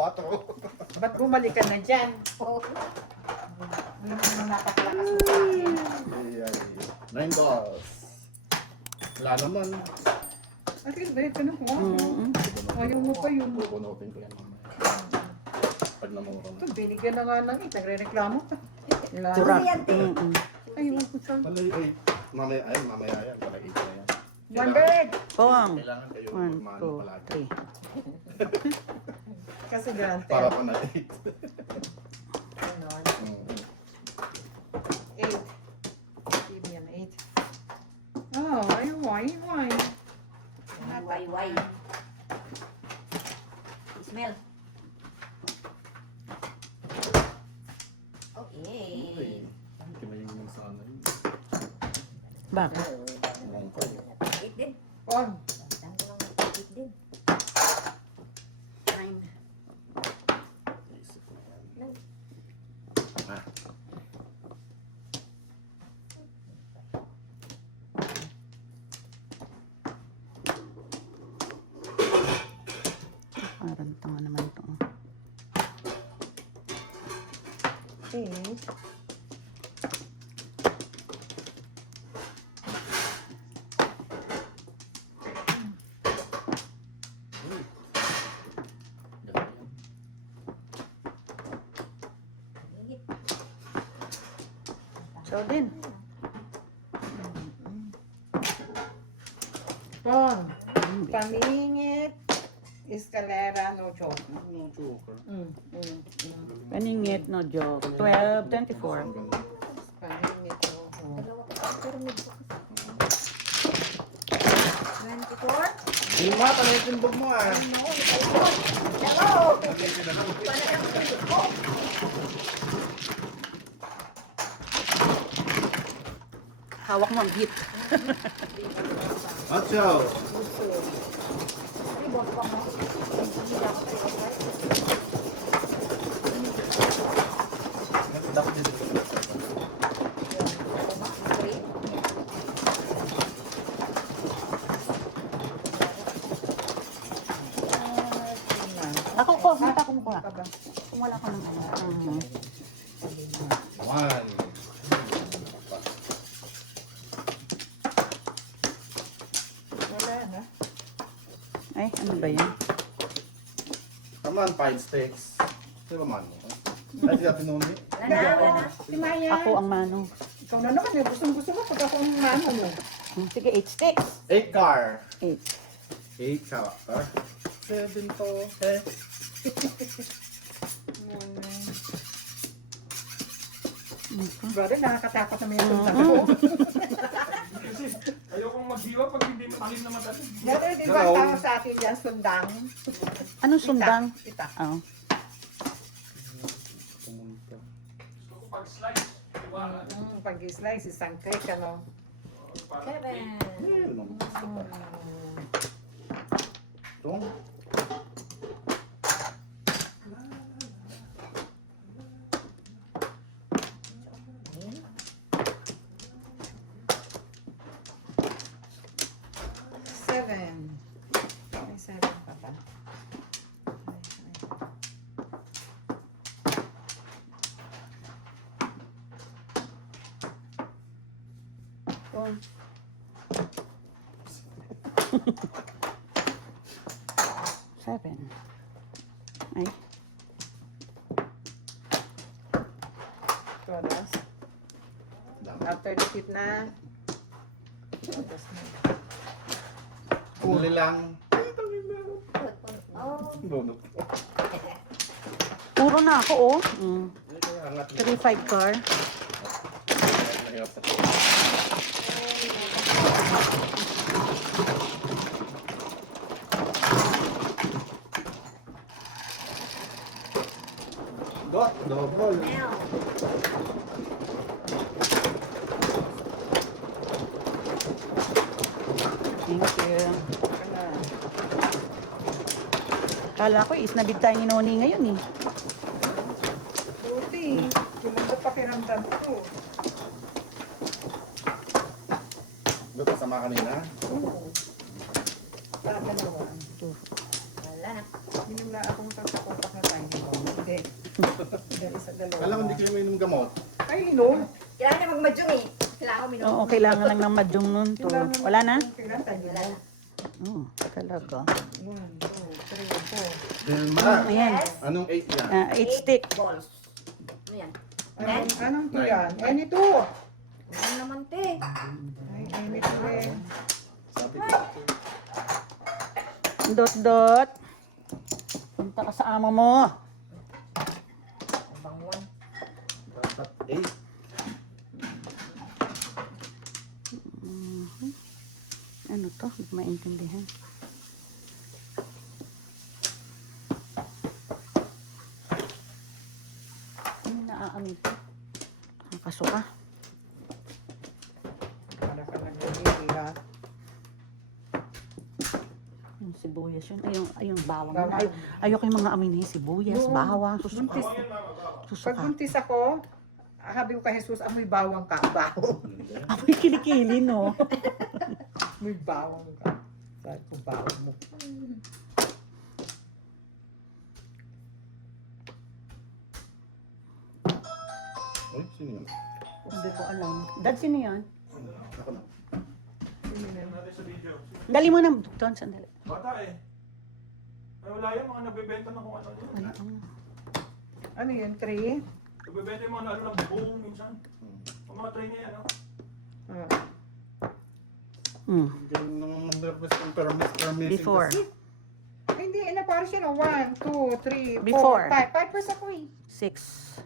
Ba't bumalik ka na dyan? Hindi mo naman napakalakas mo sa akin. 9 balls. Wala naman. At least, dahil ka na po. Ayaw mo pa yun. Bubunutin ko yan mamaya. Pag namura na. Ito, binigyan na nga ng nagre-reklamo ka. Surak. Ayaw ko sa... Mamaya yan. Pala 8 na yan. 100! Pong. Kailangan kayo 1, magmano 2, palagi. 3. Kasi grante. Para pa na 8. Ganon. 8. Give me an 8. Oh, why? Why? Smell. Okay. Kinayin yung sana yun. Bakit? Long pa yun. Eat din. On. Saan ko lang eat din. 9. Isip ko yan. Ah. Parang tanga naman ito. 8. So din. On. Pamingit. Escalera, no joke. No joker. Paningit, no joke. 12, 24. Pamingit, no. Dalawa ko. Pero may bukas. 24. Lima, talagang timbog mo ah. Hawak mo ang hit. Macho! Dapat dito. Ako ko, mata ko mukha. Ka ba? Kung wala ko ng ano. 1. Wala na. Ay, ano ba yan? Come on, 5 sticks. Sino man mo? Ay, siya tinumi. Wala na. Si Maya. Ako ang mano. Ikaw na naman eh. Gusto mo pag ako ang mano mo. Sige, 8 sticks. 8 car. 8. 8 car. 7 to. Eh. Brother, nakakatakot naman yung sundan ko. Ayokong maghiwa pag hindi matalim na matalim. Brother, di ba tao sa atin yan, sundang? Anong sundang? Kita. Oh. Pumunta. Gusto ko pag-slice. Iwala. Pag-slice, isang cake, ano? 7. Ayun naman. Itong. Seven. May 7 pa ba? Oh. Seven. Ay. Todas. Dami. After the tip na. Todas na. Huli lang. Oh. Bunot ko. Puro na ako, oh. Ay, kaya angat mo. 3-5 car. Mahirap sa Dot, double. Now. Thank you. Kala ko is nabig tayo ni Noni ngayon eh. Buti. Gumanda pakiramdam ko. Doon kasama kanina. Dalawa. Wala na. Minum na akong pagkakontak na tayo. Isa, dalawa. Alam ko hindi kayo mainom gamot. Ay, inom. Kailangan niya magmadyong eh. Kailangan ko minum. Oo, kailangan lang ng madyong nun to. Wala na? Kailangan tayo. Wala na. Oo, talaga. 1, 2, 3, 4. Dilma. Ayan. Yes. Anong 8 yan? 8 stick. Balls. Ano yan? Anong to yan? Any to. Ano naman te? Ay, any to eh. Sabi ko. Dot. Punta ka sa amo mo. Bangwan. Dapat 8. Ano to? Hindi ko maintindihan. Ano naaamin to? Nakasuka. Para ka nag-ibig ha. Yung sibuyas yun. Ay, yung bawang. Bawang. Ay, ayoko yung mga amin eh. Sibuyas, Oo. bawang, susuka. Buntis. Pag Susuka. buntis ako, sabi ko kay Jesus, amoy bawang ka. Bawang. Amoy kilikili, no? Amoy bawang ka. Sabi ko, bawang mo. Uy, sino yun? Hindi ko alam. Dad, sino yan? Ako na. Natin sa video. Dali mo na. Doon, sandali. Bata eh. Ay, wala yan, mga nagbebenta na kung ano yun. Ano yun, 3? Nagbebenta yung mga lalo ng buong minsan. Ang mga train niya yan, no? Ganun nang nervous yung permis. Before. Hindi, para siya no. 1, 2, 3, 4, Before. 5. 5 pesos ako eh. 6,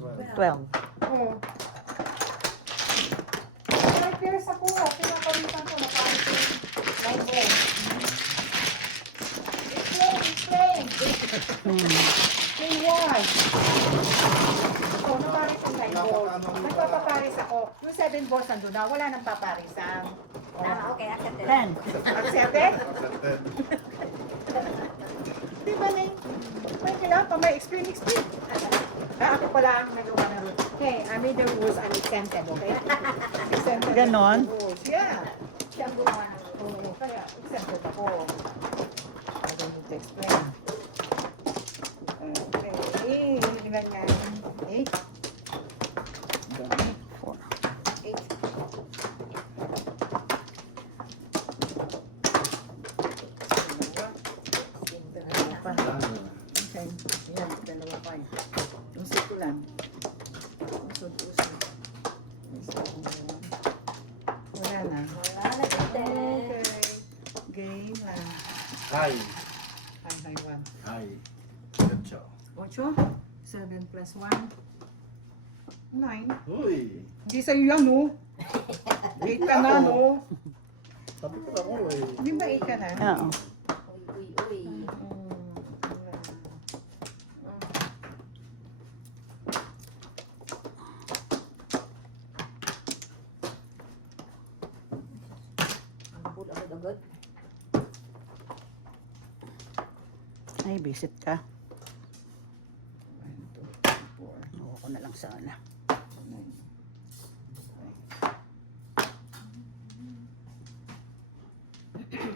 12. Oo. 5 pesos ako. Pinapalitan ko na parang ito. Like this. Explain. Say why. So, naparis yung 9 balls. Nagpapaparis ako. Yung 7 balls nandun na. Wala nang paparisan. Ah, okay. Accepted. 10. Accepted? Accepted. Di ba na yung... Kailangan pa may explain. Ako pala ang nagawa na rules. Hey, I made the rules and exempted, okay? Exempted. Ganon? the rules. Yeah. Siya ang gumawa ng Oo, kaya exempted ako. I don't need to explain. Okay. Ilan yan? 8? 4. 8. Dalawa pa. Okay. Ayan, dalawa pa. Usod ko lang. Usod. Wala na. wala na dito. Okay. Game lang. Hi. Hi, 1. Hi. Diretso. 8. 7 plus 1. 9. Uy. Hindi sa'yo yan, no? 8 ka na, no? Sabi ko ako eh. Hindi ba 8 ka na? Oo. Uy. Ang agad. Ay, visit ka. 1, 2, 3, 4. Oo ko na lang sana. 9.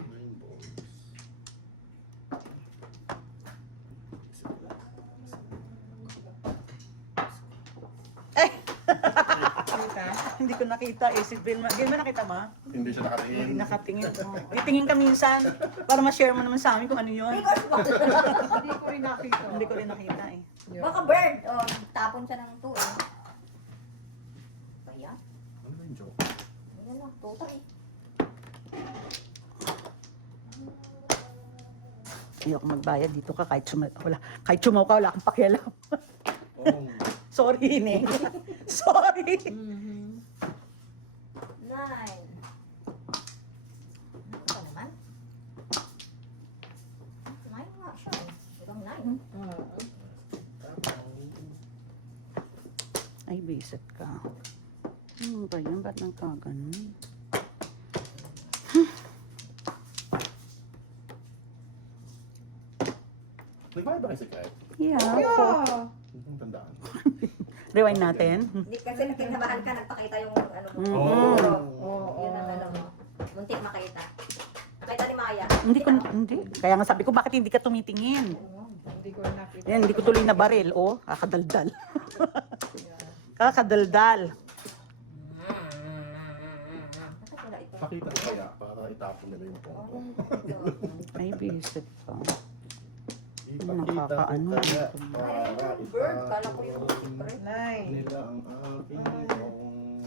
Nine balls. Kita? Hindi ko nakita eh. Si Vilma. Vilma, nakita mo? Hindi siya nakatingin. Hindi nakatingin. Oh. Titingin ka minsan para ma-share mo naman sa amin kung ano yun. Because ba? Hindi ko rin nakita. Hindi ko rin nakita eh. Baka bird. Oh, tapon siya ng 2 eh. Kaya? Ano ba yung joke? Ano na, 2, 3. Ayoko magbayad dito ka kahit sumaw ka, wala kang pakialam. Oh. Sorry, Neng. Sorry. 9. Ano ba naman? 9 nga siya eh. Hanggang 9. Ay, visit ka. Ano ba yun? Ba't nang kaganon? Nagbayad ba kayo sa kahit? Yeah. Yeah. Hindi kong tandaan. Rewind natin. Hindi kasi nakinabahan ka, nagpakita yung ano mo. Oh. Yun ang ano mo. Muntik makita. Nakita ni Maya. Hindi. Kaya nga sabi ko, bakit hindi ka tumitingin? Ano, Hindi ko nakita. Yan, hindi ko tuloy na baril. Oh, kakadaldal. Kakadaldal. Bakit wala ito? Pakita ko kaya para itapon nila yung photo. Ay, visit pa. Ipakita ko Nakakaano. kaya para Bird, kala ko yung itapon Nine. nila ang aking phone.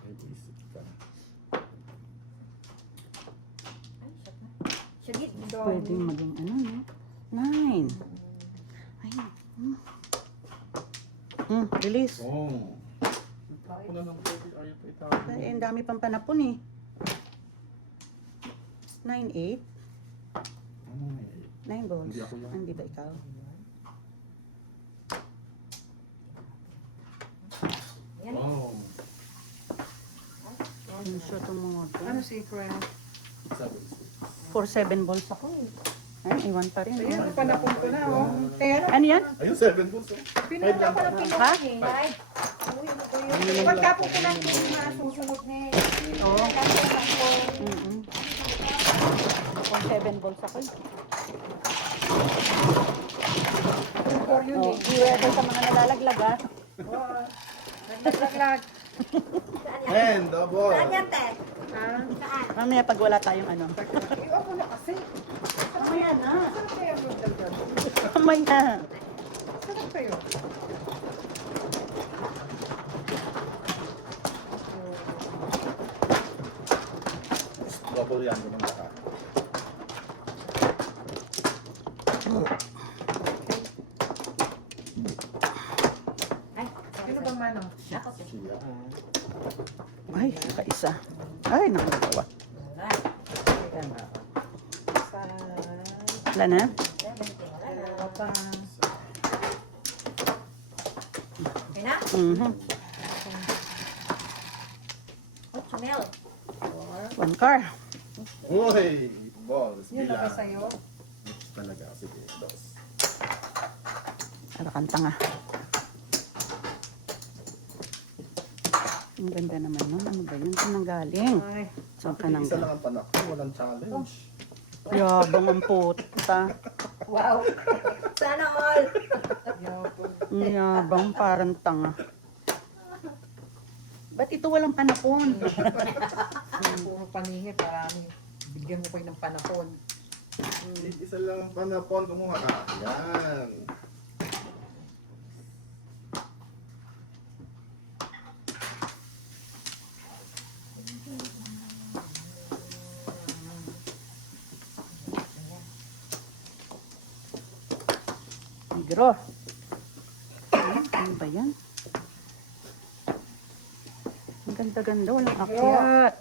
May visit ka. Ay, shit na. Shagit. Pwedeng maging ano, no? 9. Ay, release. Oh. Ako na lang pwede. Ayaw pa itapon. Ay, ang dami pang panapon eh. 9, 8. 9 balls. Hindi ako yan. Hindi ba ikaw? Yan. Wow. Ano siya itong mga to? Ano secret? 4, 7 balls ako eh. Ay, iwan pa rin. Ayan, panapon ko na, oh. Pero, Ano yan? Ayun, 7 bulls. pinunta ko ng Ha? Pinoy eh. Uy, ano ko yun? Pagka po ko ng mga susunod ni... Oo. Tapos ako, 7 balls ako eh. for yun Oh, eh. iwebe sa mga nalalaglag ah. Oo. Naglag. Saan yan? And double. Saan yan, te? Ah, Saan? Mamaya pag wala tayong ano. ako na kasi. Mamaya na. Sarap kaya yung dagdag. Mamaya. Sarap kayo. Double yan. Ganun ka. Ay, Sino ba manong? Ako, te. Siya. Ay, kaisa. Ay, nakakawa. Sa... Wala na? 17, wala na. Dalawa pa. Okay na? Mhm. 8 mil. 1 car. Uy! Balls. Yun na ba Bilang. sa'yo? Talaga. Sige. Dos. Para kang tanga. Ang ganda naman nun. Ano ba yun? Saan nang galing? Ay, Saan ka nang Isa galing? lang ang panak ko. Walang challenge. Yabang ang puta. Wow. Sana all. yapo. Ang yabang parang tanga. Ba't ito walang panapon? Puro paningit, marami. Bigyan mo kayo ng panapon. Isa lang ang panapon. Kumuha ka. Yan. Negro. Ano ba yan? Ang ganda-ganda. Walang akyat.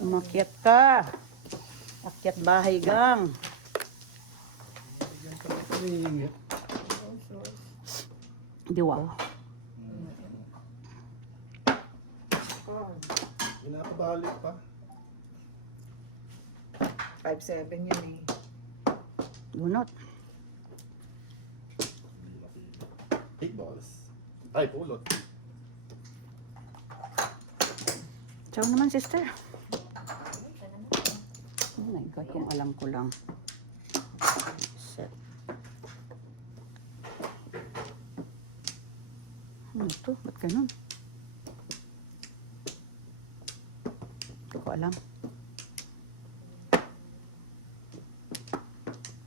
Umakyat ka. Akyat bahay gang. Di wow. Pinakabalik pa. 5-7 yan eh. Bunot. 8 balls. Ay, pulot. Ciao naman, sister. Oh my God, kung alam ko lang. Set. Ano to? Ba't ganun? Hindi ko alam.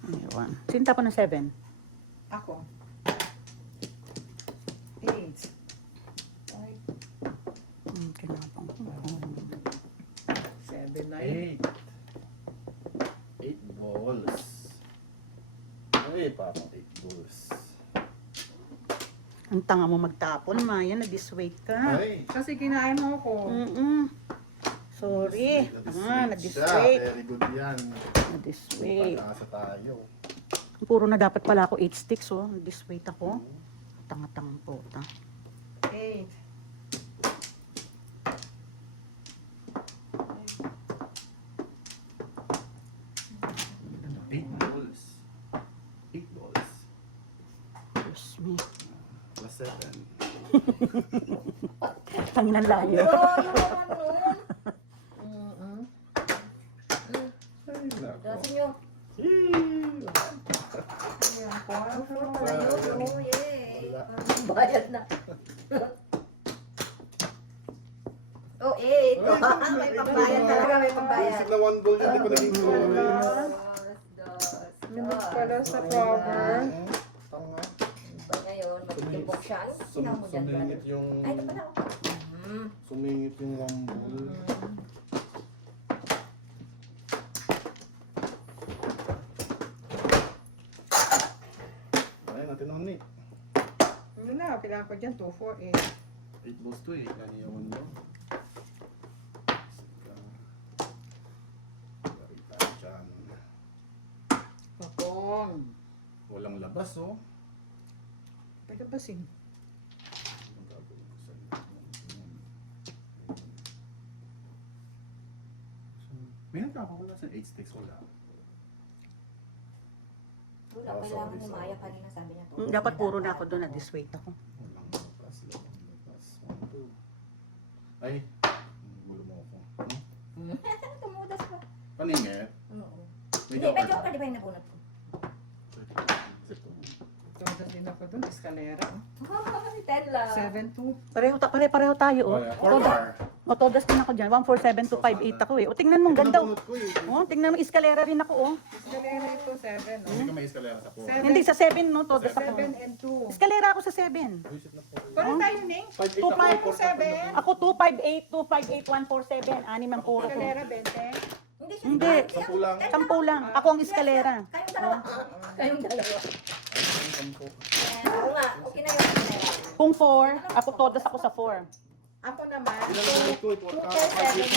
Ayun. Sinta pa ng 7. Ako. 8. Ay, Kinapang ko. 7, 9. 8. 8 balls. Ay, parang 8 balls. Ang tanga mo magtapon, Maya. Na-disweight ka. Ay. Kasi kinain mo ako. Sorry. Na-disweight Na-disweight. siya. Very good yan. Na-disweight. Pag-asa tayo. Puro na dapat pala ako 8 sticks, oh. Na-disweight ako. Tanga-tangang puta. 8. 8 balls. 8 balls. Diyos me. Plus 7. Tanginan layo. Ay, nako. Kasi nyo Yee! Ayan po. Wala yun. Oh, yay. Wala. Bayad na. Oh, eh. Ito. May pambayad talaga. May pambayad. Isip na 1 goal, hindi ko naging goal. Minutes pala sa flower. Tanga. Ba niya yun? Magtimpok siya. Ano sinaw mo dyan, brother? Sumingit yung... Ay, ito pala. Sumingit yung rumble. Ayun, natin nun eh. Ano na, kailangan ko dyan, 2, 4, 8 balls to eh. Kaniyawan mo. Kapong. Walang labas oh. Pagkabasin. Ang gagawin ko sa'yo. May nagkakawala sa 8 sticks wala. Wala, Oh, kailangan sorry, ni sorry. Maya kanina sabi niya. Dapat puro na ako doon, na this weight ako. Walang labas, walang labas. 1, 2. Ay, gulo mo ako. Tumudas pa. Paningit. Oo. May Hindi, medyo ka di ba yung nabunot ko? Tumunod din ako dun, eskalera. 10 lang. 7-2. Pareho tayo, oh. Or bar. O, todas din ako dyan. 147-258 ako, eh. O, tingnan mo, ang ganda, oh. Pinabunot ko eh. O, tingnan mo, eskalera rin ako, oh. Eskalera ito, 7. Hindi ka may eskalera sa po. Seven. Hindi, sa 7, no? Todas ako. 7 and 2. Eskalera ako sa 7. Visit na po. Paano tayo, Ning? 5-8 2-5 ako. 7. Ako 258, 147. Anim ang puro ko. Eskalera, 20. Hindi siya. Hindi. Sampu lang. 10 lang. Ako ang eskalera. Kayong dalawa. Kayong dalawa. Ay, sampu. Oo nga. Okay na yun. Okay na yun. Kung 4, ako todas ako sa 4. Ako naman, Pinabunot ko eh. 2 per 7.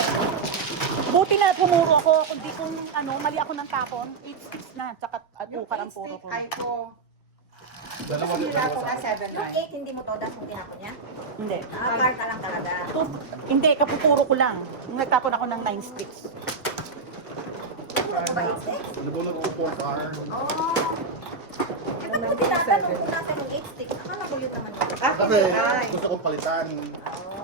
Buti na pumuro ako. Kundi kung ano, mali ako ng tapon, 8-6 na. Tsaka Yung ukar ang puro stick ko. ay ko. Dalawa Kasi nila ako sa na 7 Yung line. 8 hindi mo todas kung tinapon niya. Hindi. Karta lang talaga. Hindi, kapupuro ko lang. Nagtapon ako ng 9 sticks. Ano ba 8 Nabunot ko 4R. Oh. Eh, ba't mo tinatanong kung nasa yung 8 sticks? Akala ko yun naman yun. Ako Kasi ay. gusto kong palitan. Oo.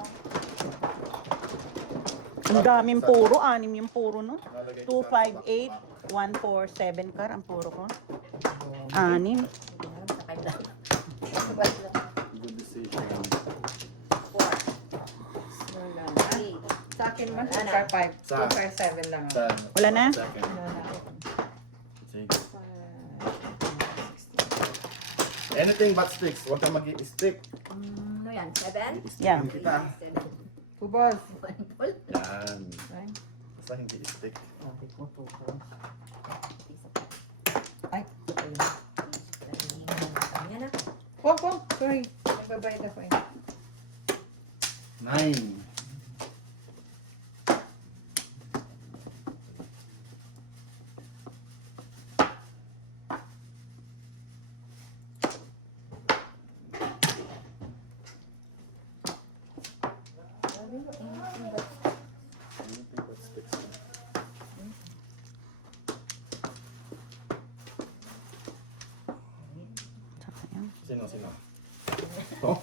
Ang daming puro, 6 yung puro, no? Nalagay ko sa 258, 147 kar ang puro ko. 6. Hindi na lang sa 5 lang. Good decision. 4. Wala na. 8. Sa akin man, 2 Wala na. per 5. Sa- 2 per 7 lang ako. Wala na? Second. Wala na. Sige. Anything but sticks. Huwag kang mag-i-stick. Ano yan? 7? Yeah. Kita. 7. Kubos. Paintball? Yan. Ay. Basta hindi i-stick. Sabi ko, 2 Ay. Yan na. Oh, sorry. Nagbabayad ako eh. 9. Anything but sticks. Sino? Oh,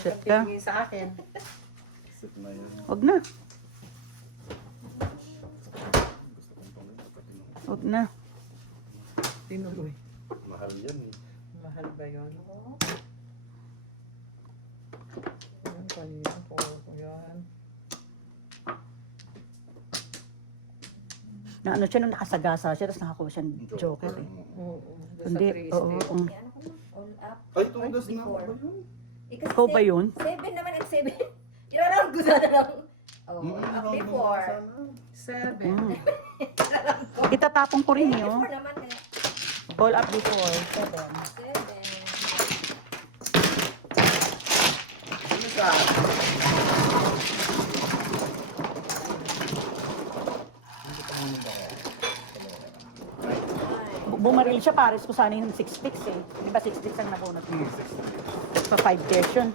Shit ka. Tingin sa akin. sit na yun. Huwag na. Gusto kong tuloy. Huwag na. Tinuloy. Mahal yan eh. Mahal ba yun? Yan, kanina po. Yan. Na ano siya, nung nakasagasa siya, tapos nakakuha siya ng joker, eh. Oo. Hindi, oo. Yan ako na. All up. Ay, tundas na. Before. Ba yun? Ikaw ba yun? 7 naman at 7. Iraround ko sana lang. Oh, up round mo before. sana. 7. Mm. Itatapon ko rin yun. Before naman eh. All up before. 7. 7. Sino ka? Hindi pa mo ba ako? Bumaril siya, pares ko sana yung 6 sticks, eh. Di ba 6 sticks ang nabunot mo? Pa 5 version.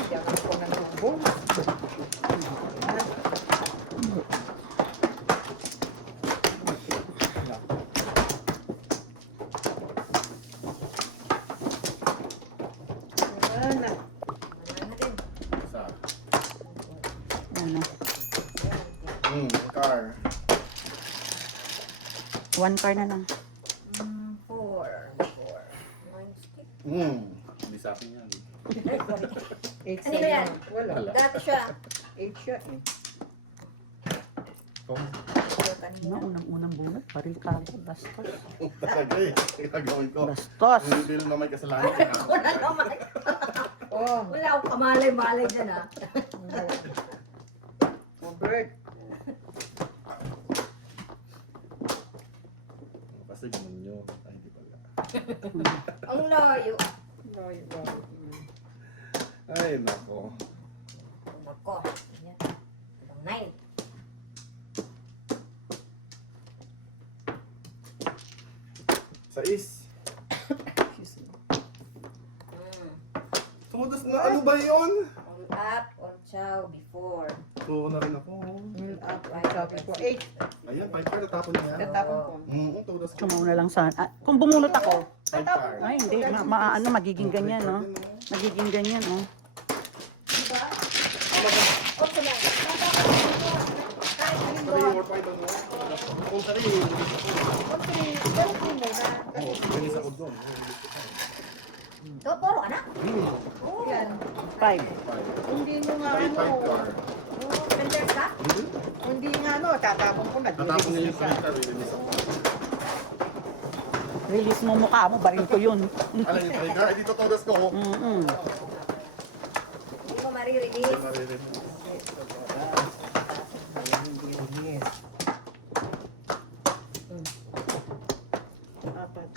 Diyan ako ng lubong. Wala na. Wala na din. ano. Car. 1 car na lang. 4. 9 stick. Hindi sa akin yan. Eight Ano yan? Wala. Wala. Dati siya. 8 siya eh. Ano, unang-unang bunot, baril ka agad, bastos. Talaga eh. Gagawin ko. Bastos! Hindi naman may kasalanan. Wala naman. Oh, Wala akong kamalay-malay dyan ah. oh bird. Kasi ganun yun. Ay, hindi pala. Ang layo. Layo, layo. Ay, nako. Nako. Yan. 9. Sais. Excuse me. Tumudos na. Ano ba yun? All up, all chow before. Oo na rin ako. Up, ang sabi ko. 8. Ayan, 5 car. Natapon na yan. Natapon ko. Tumudos ko. Sumauna lang sa... kung bumunot ako, 5 car. ay hindi, ano, magiging ganyan, no? Magiging ganyan, oh. Diba? Tama ba? Okay na. Kahit alin 3 mo. or 5 ano? Kung 3, Kung 3, pero 3 muna. Oo, bilis ako doon. So, puro ka na? Oo. Yan. 5. Hindi mo nga 5 ano. car. Vendors ka? Hindi nga ano, tatapon ko na. Natapon niya yung siya. 5 car. Bilis ako. Release mo mukha mo, baril ko yun. Alam niyo 5 car? Ay, dito todas ko. Mm-mm. Hindi mo marirelease. Naririnig. Yes. Apat.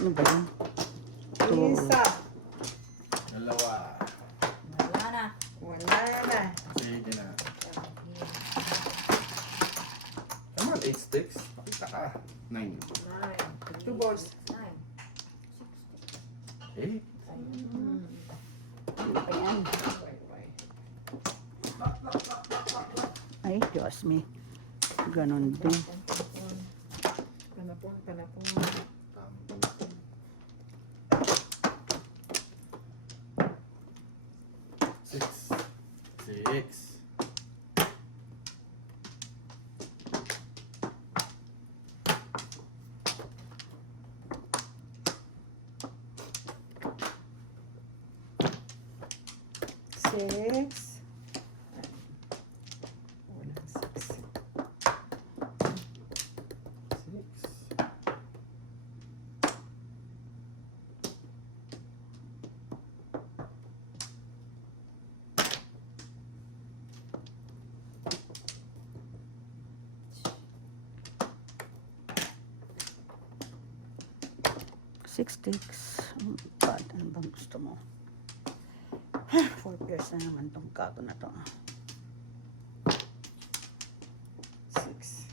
Ano ba yun? Isa. Dalawa. Wala na. Wala na. Sige na. Come on, 8 sticks. Pakita ka. 9. 2 balls. 8. Ayan. Ay, Diyos me. Ganon din. Panapon, panapon. Six. Six. Wala, six. Six. Six sticks. Oh my God, ano bang gusto mo? 4 pairs na naman tong kato na to. Six.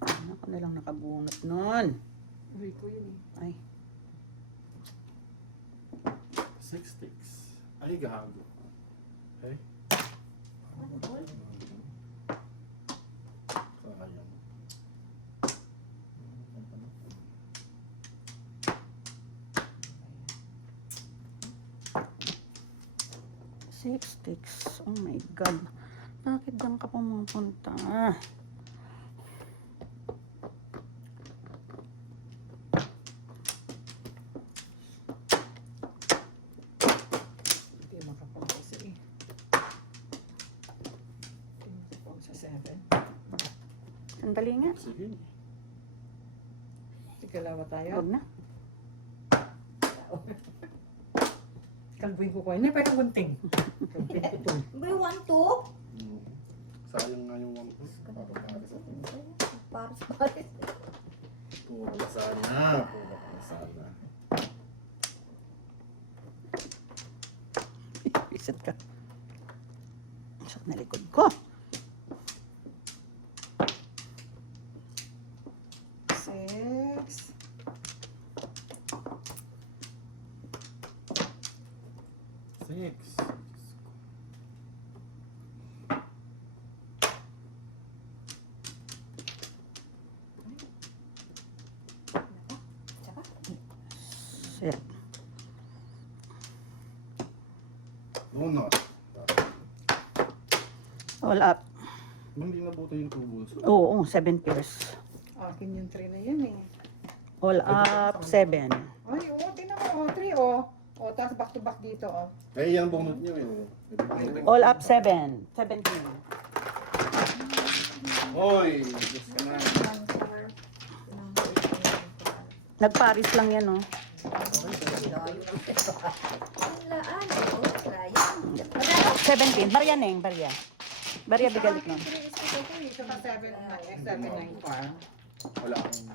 Ano ko na lang nakabunot nun? Uy ko yun eh. Ay, 6 sticks. Ay, gago. Okay. Sayang. 6 sticks. Oh my God. Bakit dyan ka pumupunta? Hindi makapag-isa eh. Hindi makapag-isa 7. Sandali nga. Sige. Sigalawa tayo. Huwag na. Kalbuin ko ko. Hindi pa itong gunting. Kalbuin ko to. Ba yung 1, 2? Sayang nga yung 1 plus. Papaparas ako. Paris. Puro pa sana. Puro pa sana. Isit ka. Sakit na likod ko. Six. Six. Set. Donut. All up. Hindi nabuto yung tubos. Oo, 7 pairs. Akin yung 3 na yun eh. All up, 7. Ay, oo, tingnan mo, 3 oh. O, tapos back to back dito oh. Eh, yan bunot nyo eh. All up, 7. 17. Hoy! Diyos ka na. Nag-Paris lang yan, oh. Laan. Oo, Ryan. 17. Barya, Neng. Barya. Barya, bigalik Akin mo. 3 is ito ko eh. Saka 7, 9 pa. Wala akong...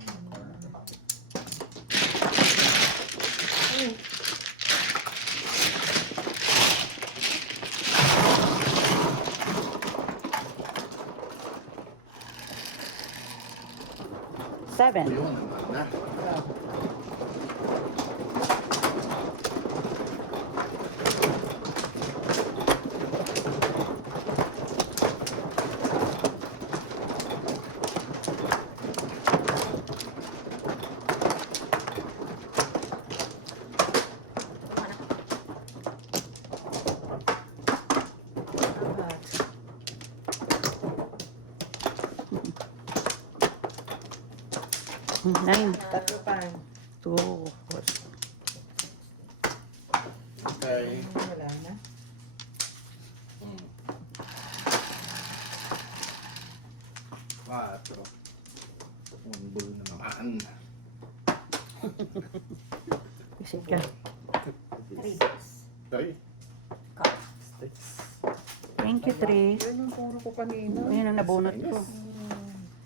Seven. Yun naman na. Nine. Tatlo pa. 2. Okay. Wala na. Quatro. Umbol na naman. Isip ka. 3. Okay. Thank you, 3. Yan ang puro ko kanina. Ayan ang nabunot ko.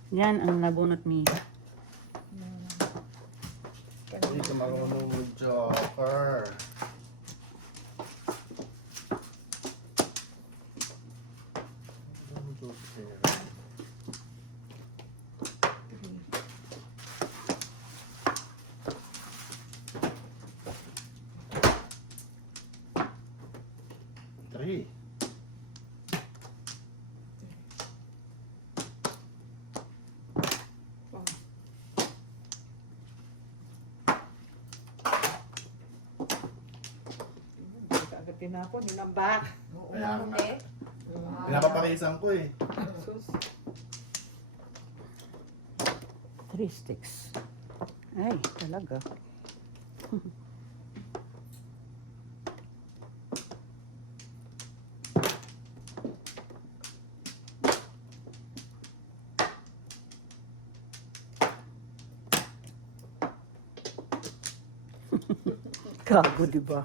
Yan ang nabunot ni. Hindi ka marunong mag-joker. Three. Agad tinapon, ninambak. Oo, Kaya nga. hindi. Pinapapakisan ko eh. Sus. 3 sticks. Ay, talaga. Gago, di ba?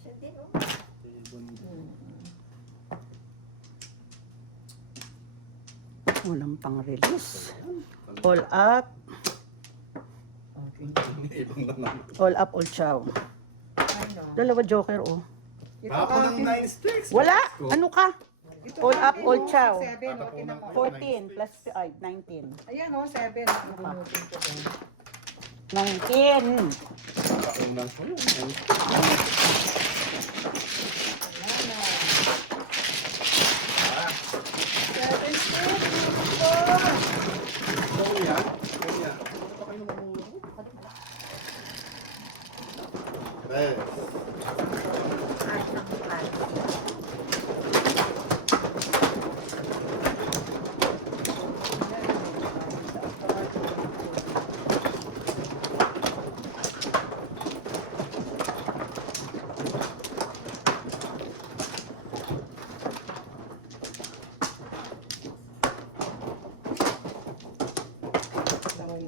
Siya din, oh. Walang pang-release. All up. Ibang na naman. All up, all chow. Ay, no. Dalawa joker, oh. Ito Ako ng akin. 9 sticks. Wala! Ano ka? Ito All up, akin, all oh, chow. 7, okay na ko. 14 plus 19. Ayan oh, 7. Bunutin ko din. 19! Pakunan ko yun. Seven sticks. Kuya. Kuya. Ano pa kayo namumuro? Tres. Ay, ang plan.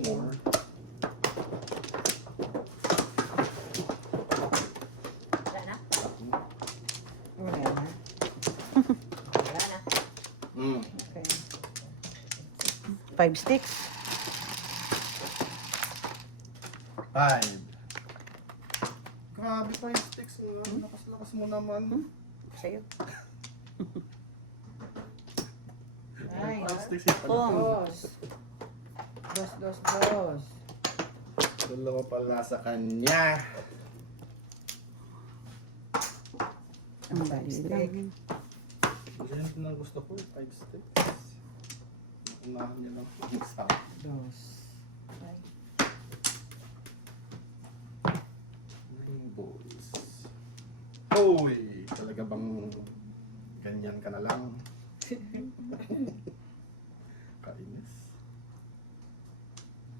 Four. Wala na? Wala na. Wala na. Okay. 5 sticks. 5. Grabe 5 sticks. Lakas-lakas mo naman. Sa'yo. 9. 5 sticks yung pala. Dos. Dos. Dalawa pala sa kanya. Ang bali lang. Yan din ang gusto ko, 5 sticks. Unahan niya lang po sa akin. Dos. Uy, talaga bang ganyan ka na lang? Kainis.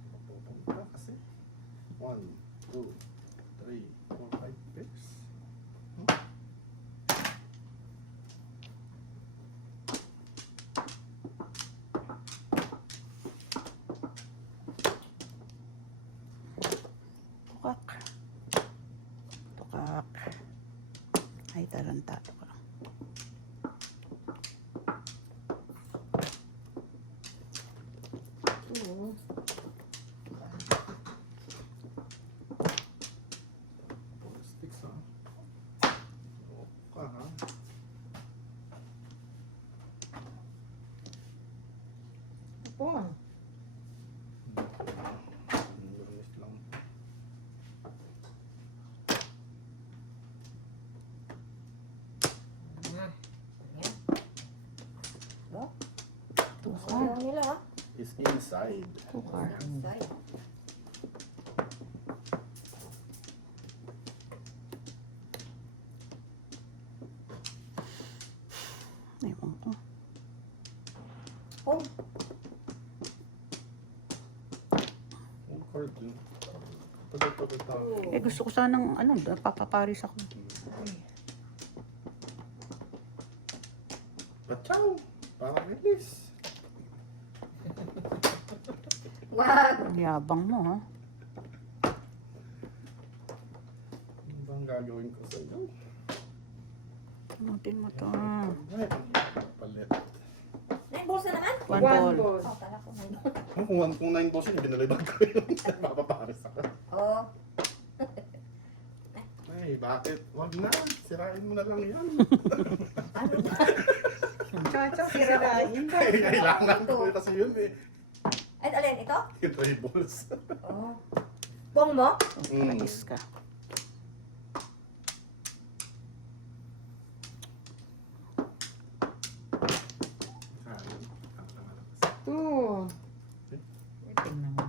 Mapupunta kasi. 1, 2, 3, 4, 5 pairs. Tukak. Tukak. Ay, tarantado ka. Two. Four sticks, ha? Oo ka, ha? Po. Lumis lang. Ayaw nila ha. Is inside. Tukar. Inside. Ewan ko. Oh, Ang card yun. Pagkakita. Eh, gusto ko sanang, ano, papaparis ako. Pachaw! Parang release. wag. Ang yabang mo, ha? Ano bang gagawin ko sa iyo? Tunutin mo to. Ay, palit. 9 balls na naman? One ball. ball. Oh, kala ko 9 balls. Kung 9 balls yun, binalibag ko yun. Papaparis ako. Oh. Ay, bakit? Wag na. Sirain mo na lang yan. Ano ba? Chacha, sirain. Ay, kailangan ko kasi yun eh. Ay, alin? Ito? Ito yung balls. Oh. Bong mo? Paris ka. Two. Tingnan mo.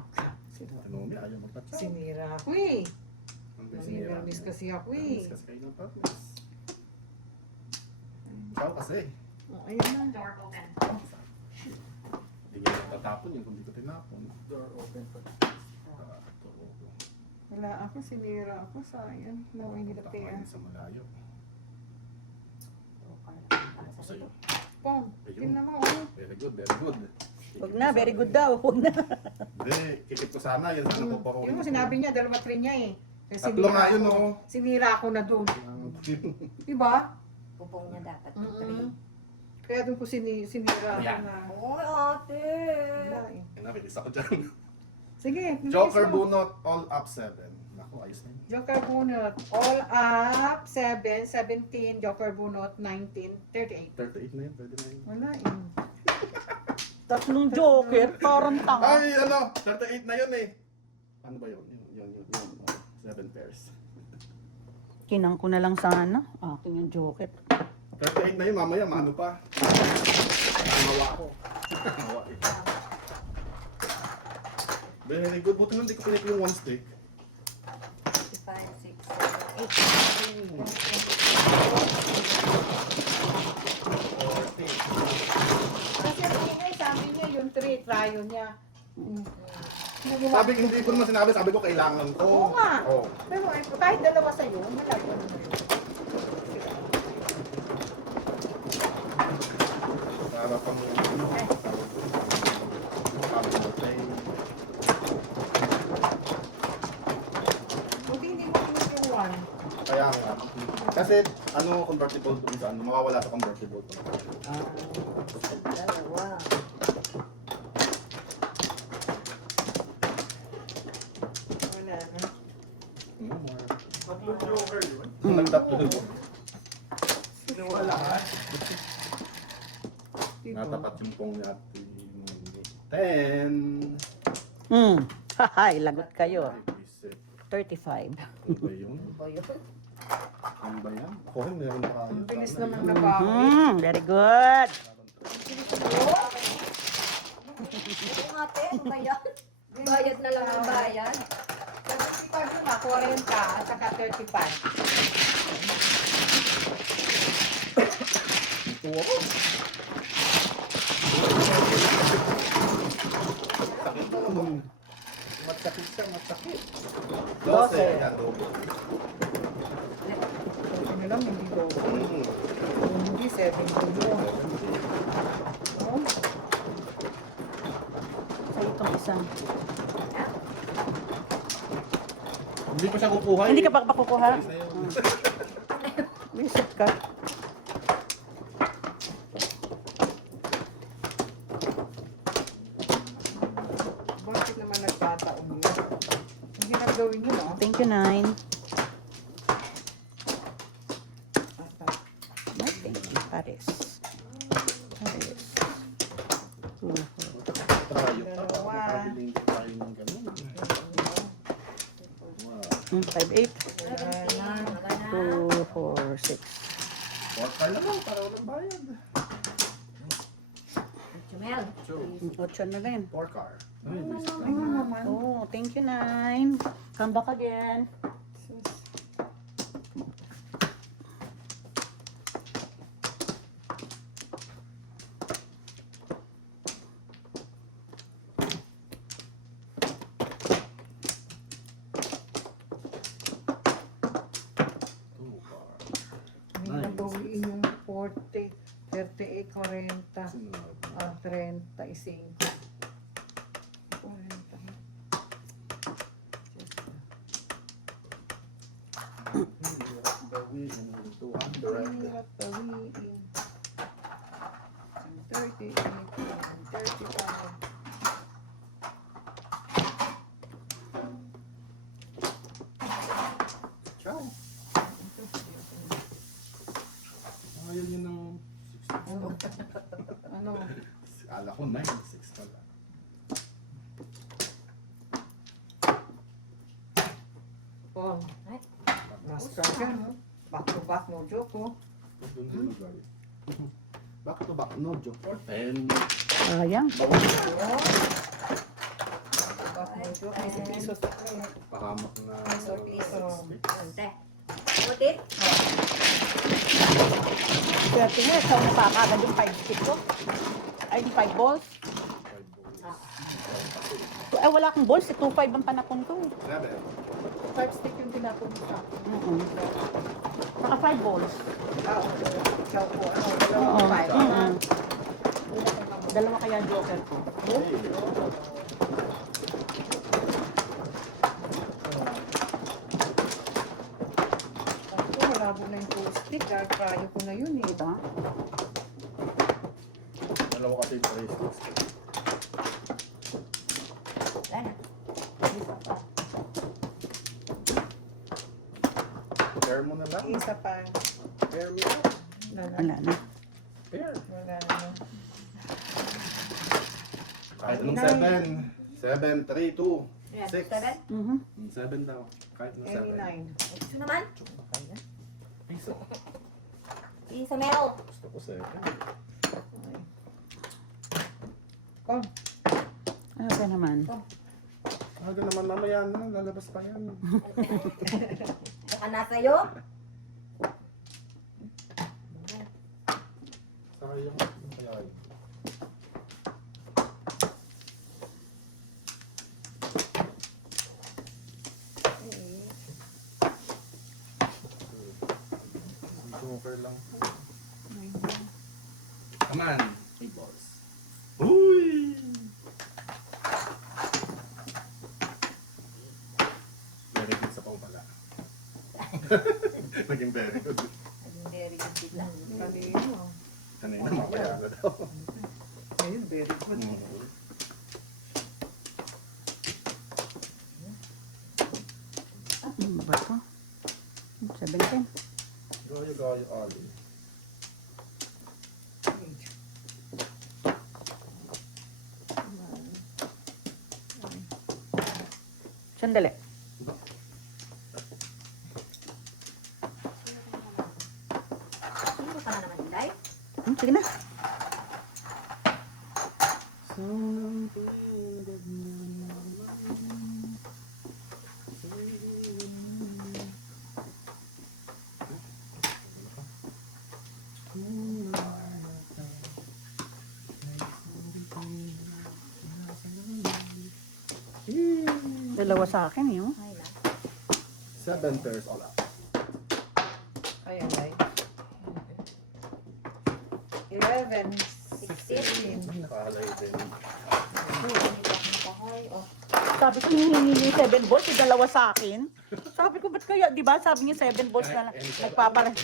Ano, may ayaw magpachaw. Sinira ako eh. Ang sinira. Nami-miss kasi ako eh. Nami-miss kasi kayo ng partners. Ciao kasi. Oh, ayun na. Hindi nga natatapon yun kung di ko tinapon. Door open pa. Wala ako, sinira ako. Sayang. No, hindi na Takain pair. sa malayo. Ako sa'yo. Pong, Ayun. tingnan mo. Oh. Very good, very good. Huwag na, very good daw. Huwag na. Hindi, kikip ko sana. Yan sana po Yung mo sinabi niya, dalawa trin niya eh. Kaya Tatlo nga yun, oh. Sinira ako na doon. Diba? Pupong niya dapat. Mm-mm. Kaya doon ko sinira ako Ayan. na. Oy, ate. Wala eh. Nabilis ako dyan. Sige, Joker bilis mo. Bunot, all up 7. Naku, ayos na yun. Joker Bunot, all up, 7, 17, Joker Bunot, 19, 38. 38 na yun, pwede na yun. Wala eh. Tatlong joker, parang tanga. Ay, ano, 38 na yun eh. Ano ba yun? Yun. 7 pairs. Kinang ko na lang sana. Akin yung joker. 38 na yun, mamaya, mano pa. Nangawa ako. Nangawa eh. Very good. Buti nun, di ko pinip yung one stick. 5, 6, 7, 8. Kasi ang ingay, sabi niya, yung 3, trial niya. Sabi, hindi ko naman sinabi, sabi ko kailangan ko. Oo nga. Oo. Pero kahit dalawa sa'yo, malabo naman. Para pang ano. Buti hindi mo pinip yung 1. Kaya nga. Kasi ano, convertible dun sa ano, mawawala sa convertible. Dalawa. Wala na. Tatlong joker yun. Nagtatlo. Wala ka. Natapat yung pong natin. 10. Hahay, lagot kayo. Ay, isip. 35. Ano ba yun? Ba yun? Ano ba yan? Ako rin, meron pa kayo. Ang bilis naman nabawi. Very good. Ito nga, te. Ano ba yan? Bayad na lang ang bayad. Kasi pag yun nga, 40 at saka 35. Ito ako. Sakit na naman. Matsakit siya, matsakit. 12. Yan, dobo. Ano lang, hindi dobo. Mm. Hindi, 7 dobo. Oh, Sa itong isang. Hindi pa siya kukuha. Hindi ka pa pakukuha? Ayos na yun. Visit ka. bakit naman nagkataon yun? Hindi nagawin yun, oh. Thank you, Nine. Ata. Thank you, Paris. Paris. Tayo pa. Dalawa. Makabiling tayo ng ganun. Wow. 5, 8. Magana. 2, 4, 6. Portal na lang, para walang bayad. Jumel. 8 na rin. 4 car. Ano naman? Oh, thank you, Nine. Come back again. Hindi nagawiin yung 40, 38, 40, 35. 40. Hirap bawiin. 38, 35. Ciao. Ayaw niyo ng 60. Ano? Kala ko 9, 6 pala. Oh, Ay. last card yan, no? Back to back, no joke, oh. Doon din lugar. Back to back, no joke. 10. Sayang. Back, no joke. May piso sa Pahamak na. Peso, please. Oh. Ante. Utit. Swerte nga, sa una pa agad yung 5 stick ko. Ay, 5 balls. Ay, wala akong balls. 2-5 ang panakon ko. 7. 5 stick yung tinapon mo sa akin. Saka 5 balls. Ah, okay. Ikaw po, ano, Oo. dalawang five. Dalawa kaya joker ko. Ako, malabo na yung full stick. Kaya ko na yun, eh. Diba? Dalawa kasi yung bracelets. Wala na. Pair mo na lang. Isa pa. Pair mo na. Wala na. Pair. Wala na. Kahit anong 7. 7, 3, 2. Yan. 6. 7. 7 daw. Kahit anong Any 7. 9. Gusto naman. Piso. Isa Mel. Gusto ko 7. Oh, Ano ka naman? Aga naman mamaya na. Lalabas pa yan. Baka nasa iyo. Saka yung kaya yun. Joker lang. Come on. Hey, boss. Uy! Very good sa pangpala. Naging very good. Naging very good bigla. kanino. Kanina mamaya na daw. Ayun, very good. Ano ba ito? 17. Gayo, Ali. Sandali. Sino ka na naman, Inday? Sige na. Dalawa sa akin yun. Ay na. 7 pairs all up. Ayan, ay. 11. 16. Nakahalay din. Kahoy. Oh. Sabi ko hihingi niyo yung 7 balls, yung dalawa sa akin. Sabi ko, ba't kaya, di ba? Sabi niya 7 balls na lang. Nagpaparinis.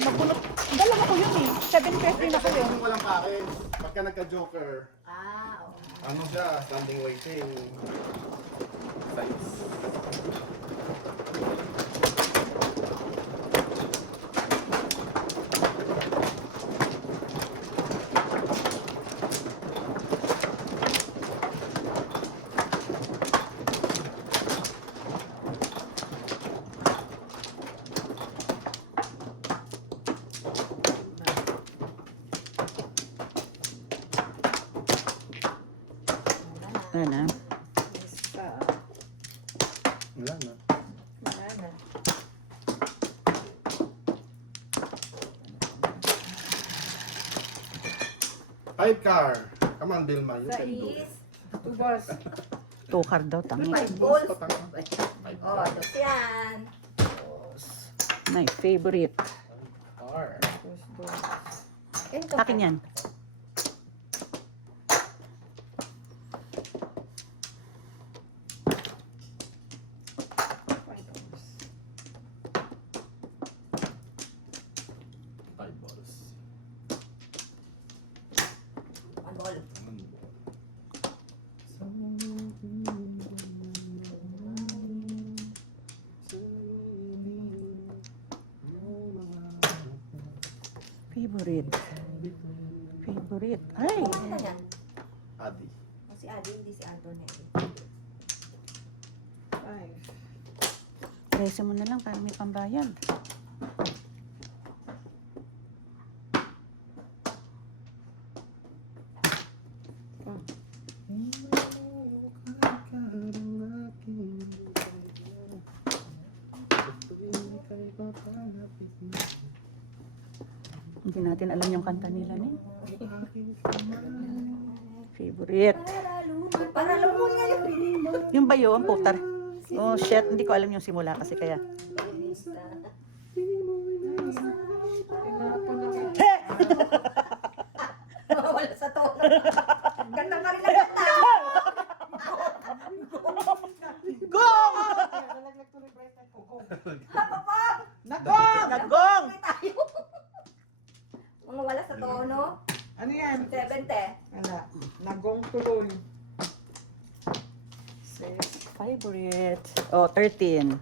Nabunot. Dalawa ko yun eh. 7 pairs din ako yun. Yung walang package, pagka nagka-joker, Ah, oo. ano siya, standing waiting. Size. Ayan na. Isa. Wala na. Wala na. Five car. Come on, Vilma, you Sa can do is. it. 2 balls. 2 card daw, tangi. 5 balls. Five Oh, car. dos yan. My favorite. Car. Akin yan. Five balls. One ball. Favorite. Favorite. Ay! Ano na yan? Adi. Oh, si Adi, hindi si Antonelli. 5. Resa mo na lang para may pambayad. Hindi natin alam yung kanta nila ni. Favorite. Para lumon nga yun. Yung ba yun? Putar. Oh shit, hindi ko alam yung simula kasi kaya. Wala sa tono. Ganda pa rin ang ganda. Go! Nalaglag tuloy bracelet ko. Go. Hapapag! Nagong! Nagong! Tayo. Mga wala sa tono. Ano yan? 70. Wala. Nagong tuloy. 6. Favorite. Oh, 13.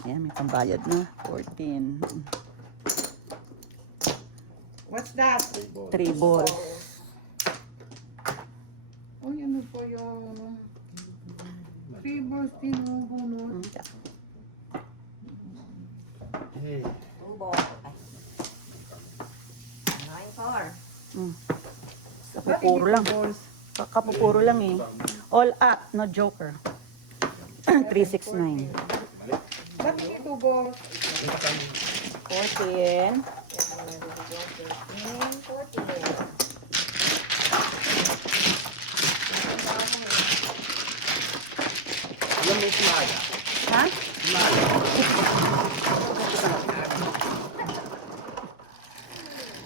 Ayan, may pambayad na. 14. What's that? 3 balls. Oh, ano po yung 3 balls tinubunot? Hey. 2 ball. Ay. 9 4. Kapupuro lang. Kapupuro lang eh. All up, no joker. 369. Ba't yung 2 balls? 14. 14. Alam mo si Maya? Ha? Maya.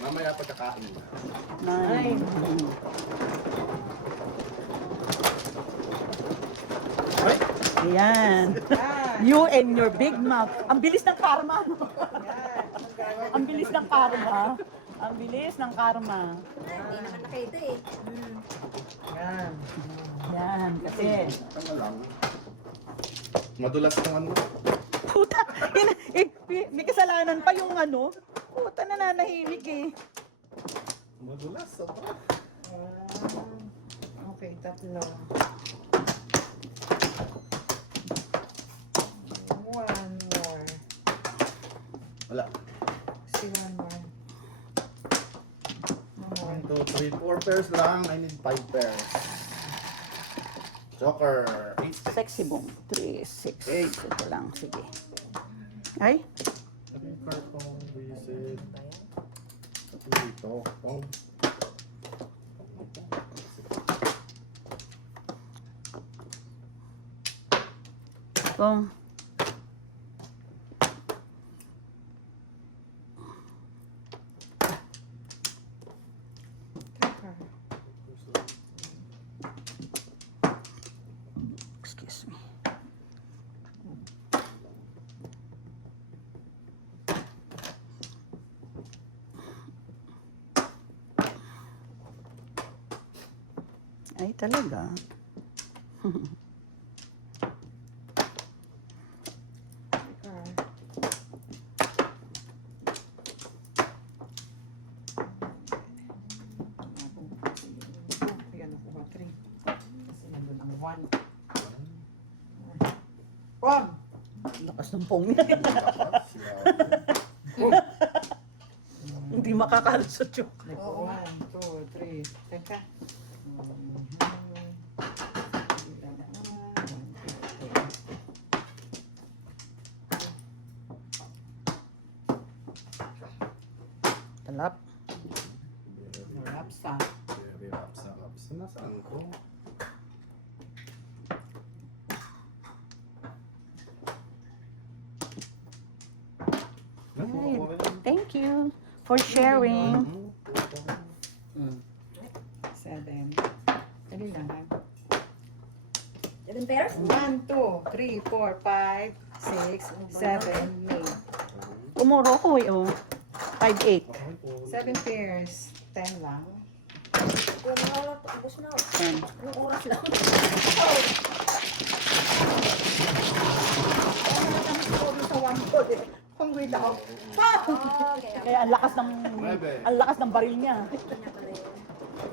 Mamaya pagkakain na. 9. Ay! Ayan. Yan. You and your big mouth. Ang bilis ng karma. Yan. Ang bilis ng karma. Ang bilis ng karma. Hindi naman nakita eh. Yan. Yan, kasi. Ano lang? Madulas ng ano? Puta, may kasalanan pa yung ano. Puta, nananahimik eh. Madulas, aba. Okay, tatlo. 1 more. Wala. See, 1 more. 1, 2, 3, 4 pairs lang. I need 5 pairs. Joker. 8 sticks. Sexy boom. 3, 6. Eight. Ito lang, sige. Ay, Cartong, visit. Dito. Kung excuse me. Ay, talaga. Yan, nakuha 3. Kasi nandun ang 1. Wag! Lakas ng pong niya. Hindi makakalusot yung. Oo, 1, 2, 3. Teka. Talap. Rapsa. Very rapsa. Nasaan ko? Thank you for sharing. 7. Dali lang. 7 pairs? 1, 2, 3, 4, 5, 6, 7, 8. Kumuro ko eh, oh. 5'8". 7 pairs. 10 lang. Kung mga ubos na. 10. Anong oras lang? Sa 1 ko eh. Hungry na ako. Okay. Kaya ang lakas ng baril niya. Kanya pala yun.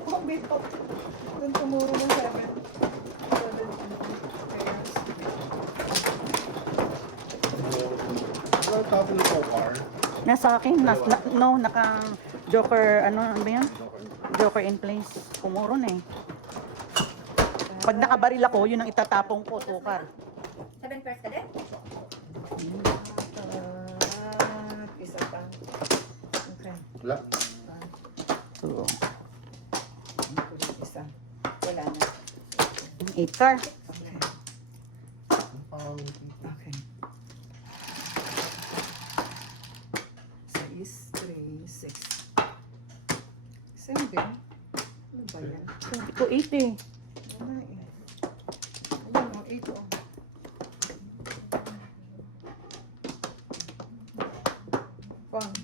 Hungry pa. Doon tumuro ng 7. 7 pairs. Well, tapos so far. Nasa akin, naka Joker, ano ba yan? Joker in place. Kumuro na eh. Pag nakabaril ako, yun ang itatapong ko, tukar. 7 pairs ka din? Isa pa. Okay. Wala. So, Isa. Wala na. 8 car. Okay. Okay. 6, 3, 6. 7. Ano ba yan? Sabi ko 8 eh. Wala eh. Ayun o, 8 o. One.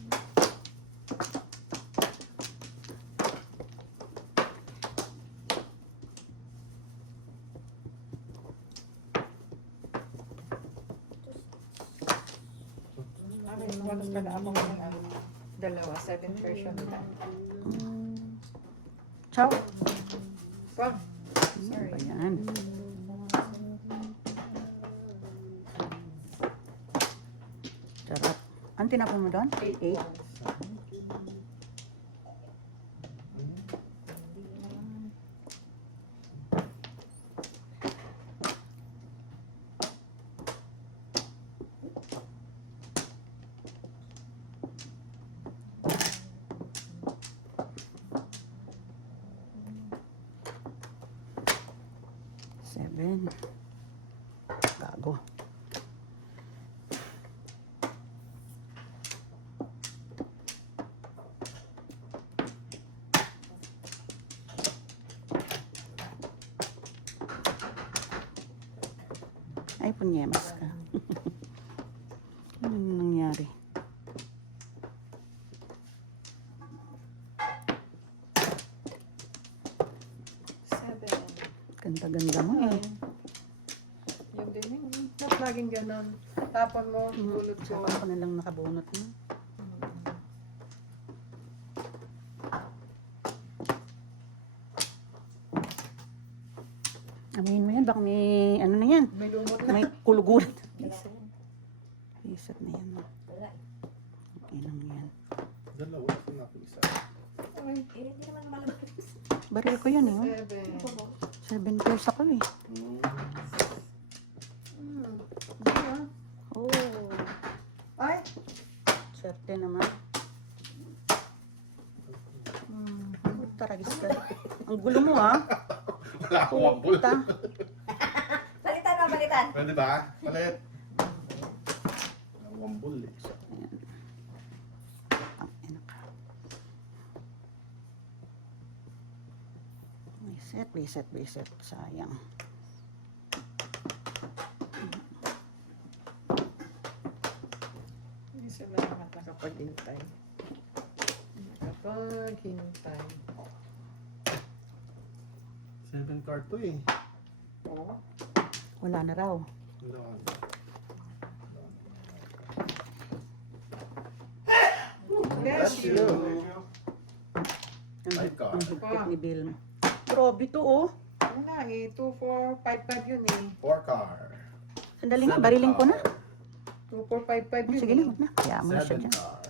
Bonus pala ako ng dalawa, 7 version na. Ciao. Wow. Sorry. Ayan. Sarap. Ang tinapon mo doon? 8. Seven. Gago. Ay, punyemas ka. Ano nangyari? Ganda-ganda mo eh. Yung din yun. Not laging ganon. Tapon mo, bulot ko. Saka ako na lang nakabunot mo. Amin mo yan, baka may ano na yan. May lumot na. May kuluguran. Wala. Reset na yan. Wala. Okay lang yan. Dalawa. Ito na isa. Ay, Eh, hindi naman malabas. Baril ko yan eh. 7 7. pairs ako eh. Hindi ah. Oh. Ay! Swerte naman. Taragis ka. Ang gulo mo ha. Wala akong wambol. Puta. Palitan mo, palitan. palitan. Pwede ba? Palit. Wambul eh. Ang ina ka. Reset. Sayang. Hindi salamat nakapaghintay. Nakapaghintay. 7 card to eh. Oo. Wala na raw. Wala. Bless you. Five card. Ang higpit ni Bill. Grabe to oh. Wala eh. 2, 4, 5, 5 yun eh. 4 card. Sandali nga, barilin ko na. 2, 4, 5, 5 yun Sige eh. na, wag na. Kaya mo na siya 7 dyan. card.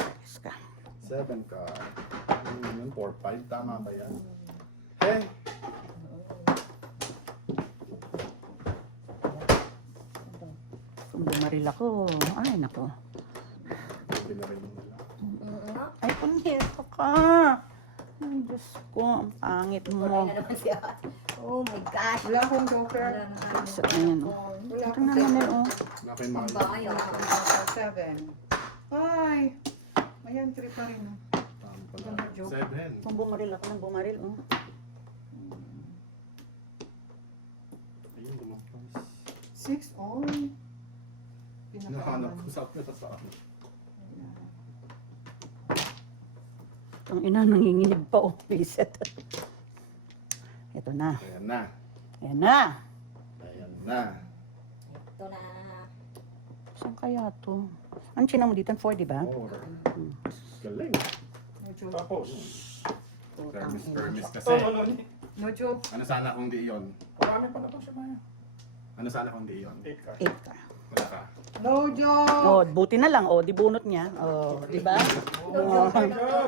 Ayos ka. 7 card. Yun, 4, 5. Tama ba yan? Eh. Kung bumaril ako, ay nako. Pinarin mo na lang. Ay, punhito ka. Ay, Diyos ko, ang pangit mo. Wala na naman si ate. Oh my gosh. Wala akong joker. Wala na nga. Isa na yan, oh. Wala Ito akong naman joker. eh, oh. Wala kayong Ang makita. bayo. 7. Ay. Ayan, 3 pa rin. Oh. Tama pala. Ganda joke. 7. Kung bumaril ako ng bumaril, oh. Ayun, lumampas. 6. Oy. Hinahanap ko sa akin sa akin. Ang ina, nanginginig pa, oh. Reset. Ito na. Ayan na. Ayan na. Ayan na. Ito na. Saan kaya to? Ang china mo dito? 4, di ba? 4. Galing. No joke. Tapos. Permis kasi. No joke. Ano sana kung di iyon? Marami pa na to siya Maya. Ano sana kung di iyon? 8 card. 8 ka. Wala ka. No joke. Oh, buti na lang, oh. Di bunot niya. Oh, di ba? Oh,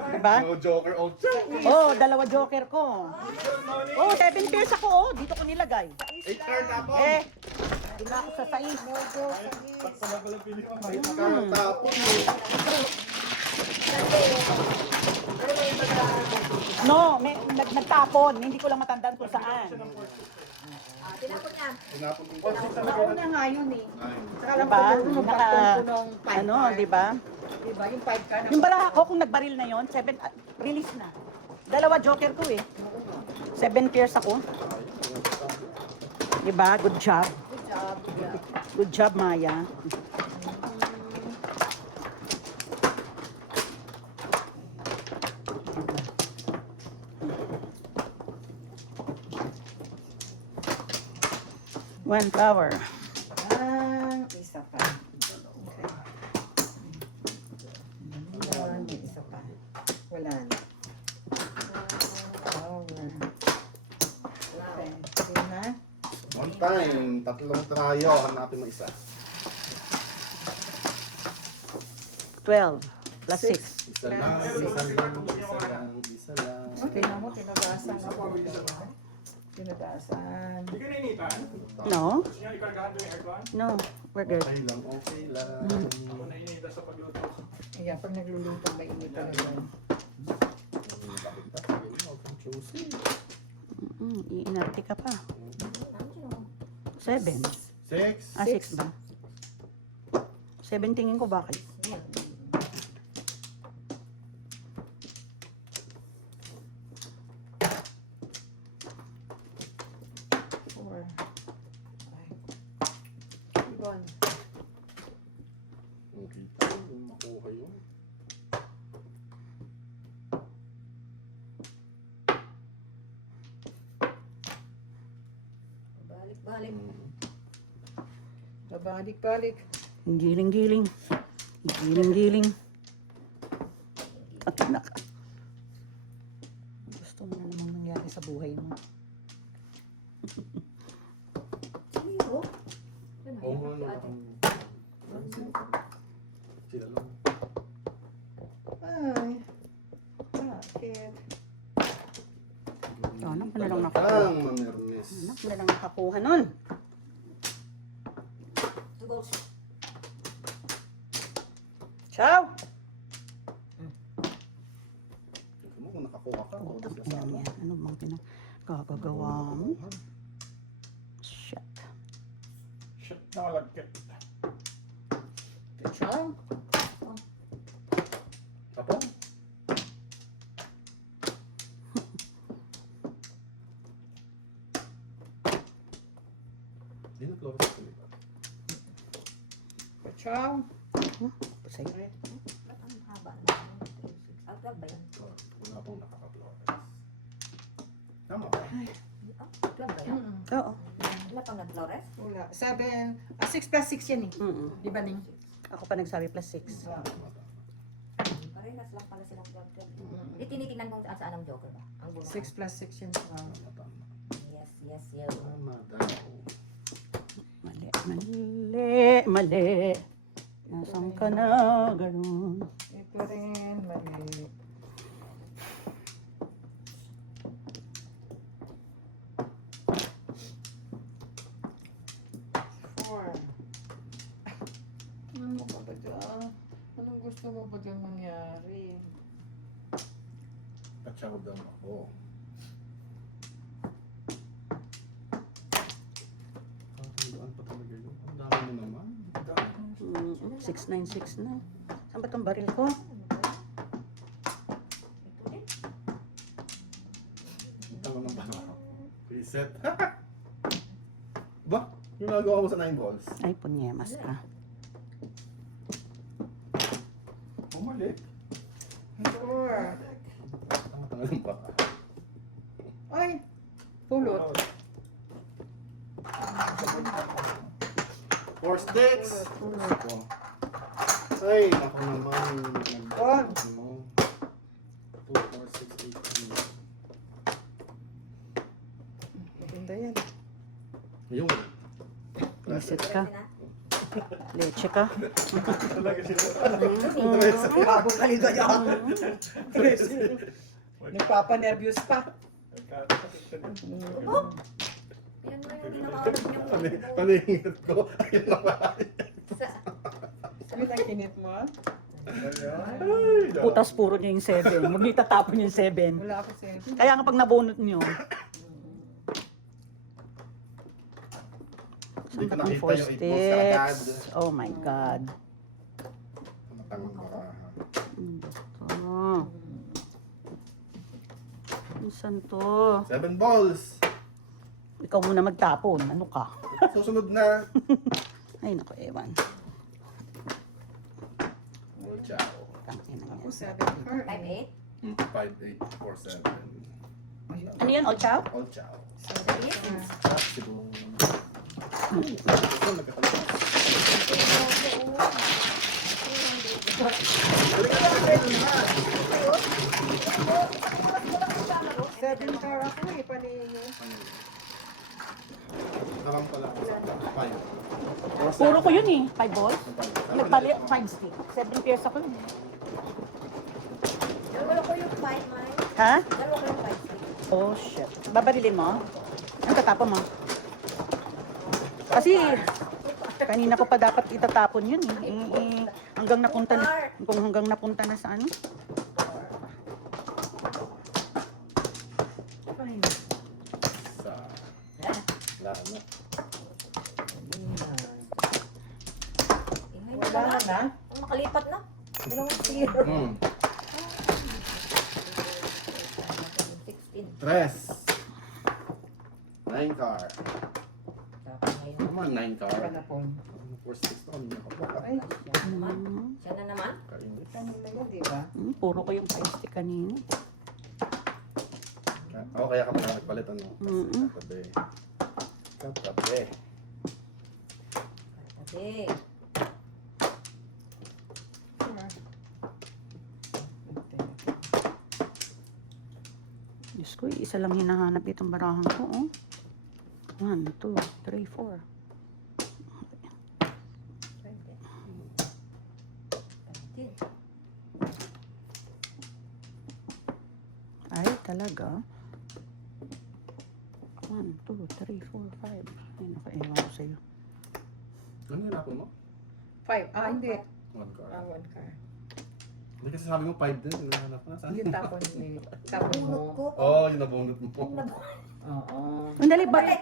di ba? No joker, oh. Oh, dalawa joker ko. Oh, 7 pairs ako, oh. Dito ko nilagay. 8 card tapos. Eh, doon na ako sa 6. No joke. Pagpalagalang pili mo. 8 card tapos. No, may, nagtapon. Hindi ko lang matandaan kung saan. Tinapon niya. Tinapon ko. Nauna nga yun eh. Ay. Saka lang Diba? po nung pagpunto nung 5 Ano, di ba? Diba? Yung 5 ka na. Yung baraha ko, kung nagbaril na yon 7, release na. Dalawa joker ko eh. 7 pairs ako. Di ba? Good job. Good job. Good job, Maya. One flower. Isa pa. Okay. May isa pa. Wala na. Flower. Okay. Sige na. One time, tatlong trayo. Hanapin mo isa. 12 plus 6. Isa lang, isa lang, isa lang, isa lang. Okay na mo, tinagasan ako. Tinagasan. Hindi ka nainitan. No? Gusto niya ikargahan doon yung aircon? No. We're good. Okay lang, okay lang. Ako nainitan sa pagluto. Ayan, pag nagluluto, mainit talaga. Iinarte ka pa. 7. 6. 6 ba? 7 tingin ko bakit? Four. Ibon. Okay, tayo, makuha yun. Balik-balik. Babalik-balik. Giling-giling. Giling-giling. At naka. Gusto mo na namang nangyari sa buhay mo. Sino? Oo nga, no. Sila lang. Ay. Bakit? Anak mo na lang nakakuha. Ang mamermis. Anak mo na lang nakakuha nun. 2 goals. Ciao! Tingnan mo kung nakakuha ka. O, di Ayan, kasama. yan. Ano bang pinagkakagawa mo? Shit. Nakalagkit. Picture. Tapos? Hindi na close sa lipat. Picture. Sa'yo. Ba't ang haba na? Ah, 12 ba yun? Wala pong nakaka-flores. Tama ba? Ah, 12 ba yun? Oo. Wala pang nag-flores? Wala. 6 plus 6 yan eh. Mm-mm. Di ba, Ning? Ako pa nagsabi plus 6. Parehas lang pala silang 12. Hindi tinitingnan kung saan ang joker ba? Ang bunga. 6 plus 6 yan. Tama, tama. Yes, yes, yes. Tama daw. Mali, mali, mali. Nasaan ka na ganun? Ito rin, mali. Four. Ano ka ba dyan? Anong gusto mo ba dyan mangyari? Patsaw daw ako. Tatandaan pa talaga yun. Ang dami mo naman. Ang dami. 6969. Saan ba itong baril ko? Ang tama ng bala. Reset. Ba? Yung nagawa ko sa 9 balls. Ay, punyemas ka. Bumalik. Four. Tanga-tanga ng baka. Ay! Pulot. 4 sticks. Ako. Ay, ako naman. One. 2, 4, 6, 8, Maganda yan. 9. Yung. Reset ka. Leche ka. Bago kaligaya. Nagpapanervyos pa. Yan mo yung ginamawag niyong Ano yung ingat ko? Ayun na ba? Yun ang kinit mo, ah. Ay, Putas puro niya yung 7. Huwag niyo itatapon yung 7. Wala ako sa Kaya nga pag nabunot niyo, Hindi ko ang nakita 4 yung 8 balls kaagad. sticks. Oh my God. Matangong baraha. Oh. Saan to? 7 balls. Ikaw muna magtapon. Ano ka? Susunod na. Ay, naku, ewan. Oh, ciao. Tangina Ako niya. 7 card. 5-8? 5, 8, 4, 7. Ano yan, all chow? All ciao. 7-8? Siguro. Ito, nagkatalas. Seven car ako eh, paningin. Nakam pala ako sa 5. Puro ko yun eh. 5 balls. Nagpali 5 stick. 7 pairs ako yun. Dalawa ko yung 5, Mike. Ha? Dalawa ko yung 5. Oh, shit. Babarilin mo? Ang tatapon mo? Kasi, kanina ko pa dapat itatapon yun eh. Hanggang napunta na, kung hanggang napunta na sa ano. Fine. Sa... Lama. Ingay mo Wala naman. na. Ang makalipat na. Dalawang 0. 16. 3. 9 car. Tapos ngayon. Naman 9 car. Panapon. 4, 6 na kami nakapaka. Ay, Siya na naman. Kainit. kanina yun, di ba? Puro ko yung 5 stick kanina. Ako kaya ka pala nagpalit ano? Kasi Mm-mm. katabi. Katabi. Kasi. Diyos ko, isa lang hinahanap itong barahan ko, oh. 1, 2, 3, 4. Ay, talaga. 1, 2, 3, 4, 5. Ay, nakaiwan ko sa'yo. Ano yung hapon mo? 5. Ah, hindi. 1 car. Ah, 1 car. Hindi kasi sabi mo 5 din. Hinahanap ko na. Saan? Yung tapon ni. Tapon mo. Bunot ko. Oh, yung nabunot mo. Oo. Andali, baril.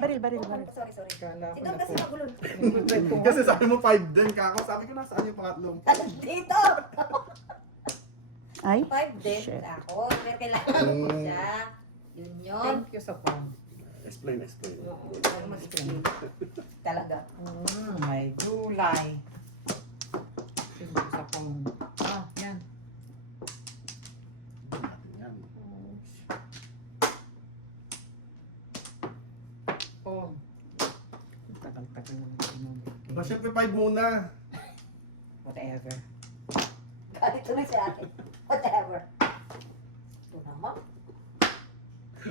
Sorry, sorry. Kala Si ko Don na kasi po. magulol. Kasi sabi mo 5 din, kako. Sabi ko, nasaan yung pangatlong? Dito! Ay, 5 din shit. ako. Pero kailangan ko siya. Yun yun. Thank you sa phone. Explain. Ano mag-explain? Talaga. May gulay. Thank you sa phone. Ah, yan. Yan. Phone. Tagal-tagal naman tinubig. Ba, syempre 5 muna. Whatever. Ganito na si ate. Whatever. Ito naman.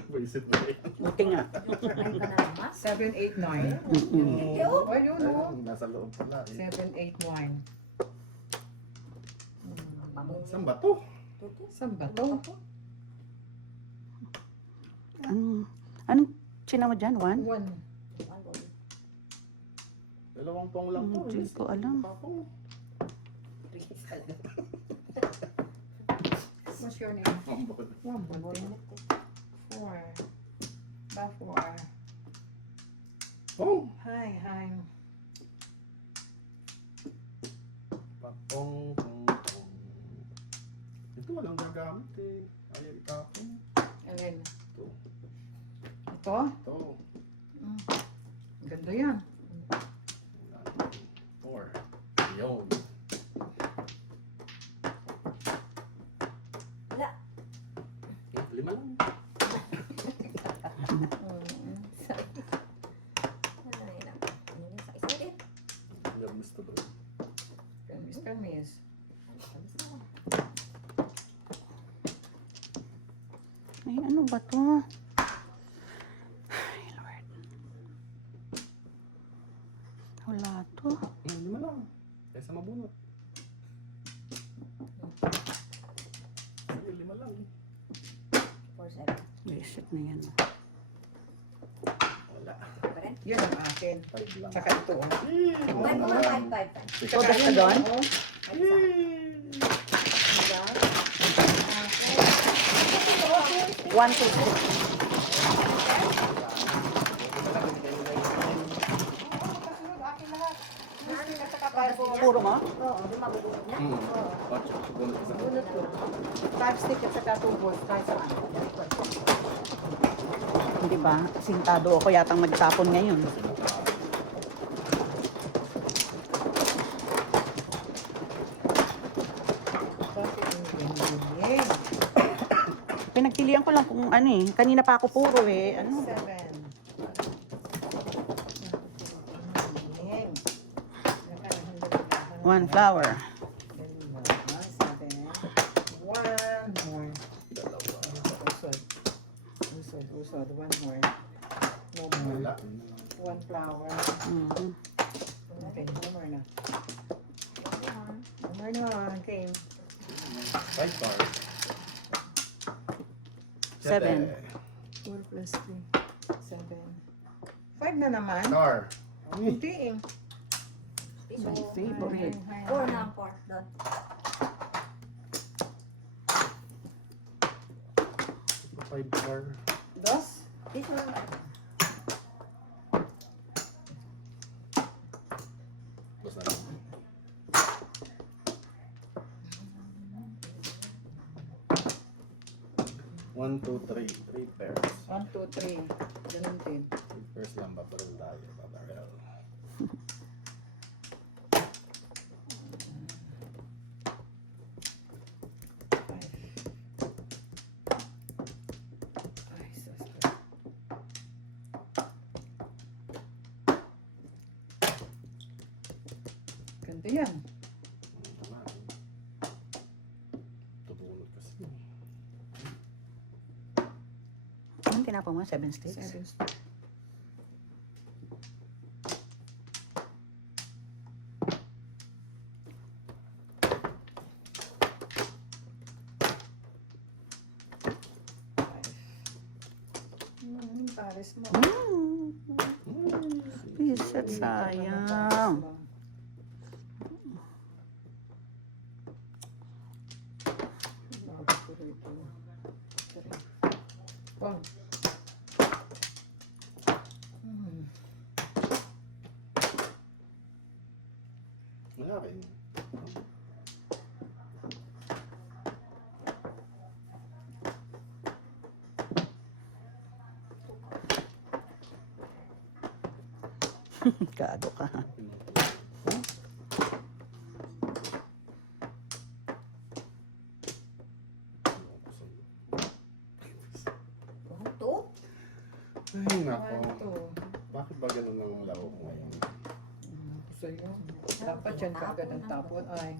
Visit mo yan. Buti nga. Ay ka na naman. 789. Mm-mm. Yo! Ayun o. Ayun, nasa loob pala. 789. Saan ba to? Saan ba to? Anong china mo dyan? 1? One. Dalawang pong lang to. Hindi ko alam. Papong. What's your name? Pambod. One, one, four. Ba, four. Pong. Hi. Papong. Ito walang gagamit eh. Ayaw itapon. Alin? Ito. Ito? Ito. Ganda yan. 4. Yun. Wala. 5 lang. Ay, naku. Ano yun? Sa isa din. Yung gusto doon. Permis. Ay, ano ba to? Ay, Lord. Wala to. 5 lang. Kaysa mabunot. Sige, 5 lang. 4-7. Reset na yan. Wala. Pa rin? Yun ang akin. 5 lang. Tsaka ito. Oh. Five naman, five, five. Oh, basta doon? Oh. One, two, three. Puro mo? Oo, di mabubulog na. Bunot isa. Bunot ko. 5 stick at saka 2 balls. Kahit saan. Hindi ba? Sintado ako yatang magtapon ngayon. Pinagpilian ko lang kung ano eh. Kanina pa ako puro eh. Ano? 7. One flower. 7. One more. Usod. One more. No more. Wala. One flower. Mhm. Okay, one more na. One more na. Okay. 5 cards. 7. 4 plus 3. 7. 5 na naman. Star. Hindi eh. My favorite. 4 na ang 4 doon. 5 card. Dos. Dito na. Basta lang. One, two, three. 3 pairs. 1, 2, 3. Ganun din. 3 pairs lang. Babaril tayo. Babaril. Ay, sus. Ganda yan. Naman. Tubunot kasi. Anong tinapon mo? 7 sticks? 7. Pares mo. Reset, sayang. Oh. Gago ka. Two. Ay, nako. One, two. Bakit ba ganun ang laro ko ngayon? So yun. Dapat yan ka agad ang tapon. Ay.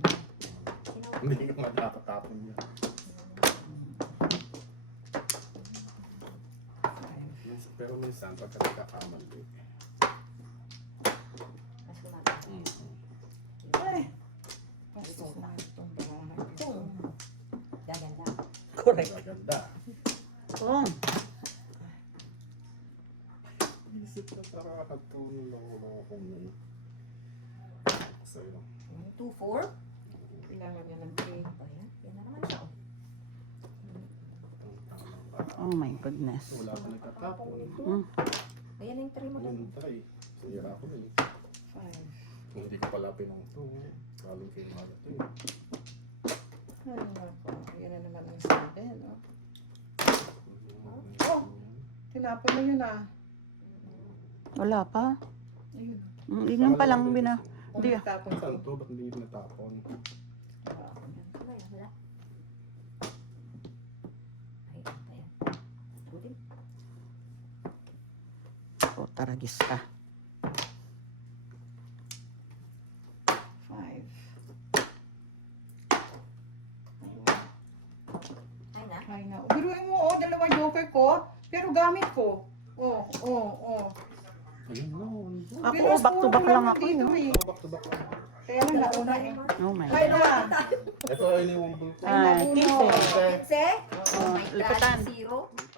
Hindi ko matatapon yun. Pero minsan, pagka nagkakamali. Mas lumabas. Ay. Gusto ko na itong bahay. Gaganda. Correct. Maganda. Oh. Isip na nakakatulong lang ako nun. Sa'yo. 2-4. Kailangan niya ng 3. Ayan. Yan na naman siya. oh. Oh my goodness. Wala pa nagtatapon. Mm. Ayan yung 3 mo doon. Ayun, try. Sira ako na eh. 5. Kung hindi ko pala pinangto. Galing kayo mga ito eh. Ano nga po? Yan na naman ang 7. Oh. Tinapon na yun ah. Wala pa. Ayun. Hindi lang palang bina. Hindi ah. Tinapon ko. Saan to? Ba't hindi natapon? Wala. Wala. Ay, ayan. Tutin. Oh, taragis ka. 5. Ay na. Ay na. Biruin mo, oh, dalawa joker ko. Pero gamit ko. Oh, oh, oh. Ayun na. Ako, Biruin back to puro back lang naman ako dito, eh. eh. Back to back. Kaya lang nauna eh. Oh my Ay God. na. Ito ay iniwang bulto. Ah, nauna. 15. Se? Oh, my God. liputan. 0.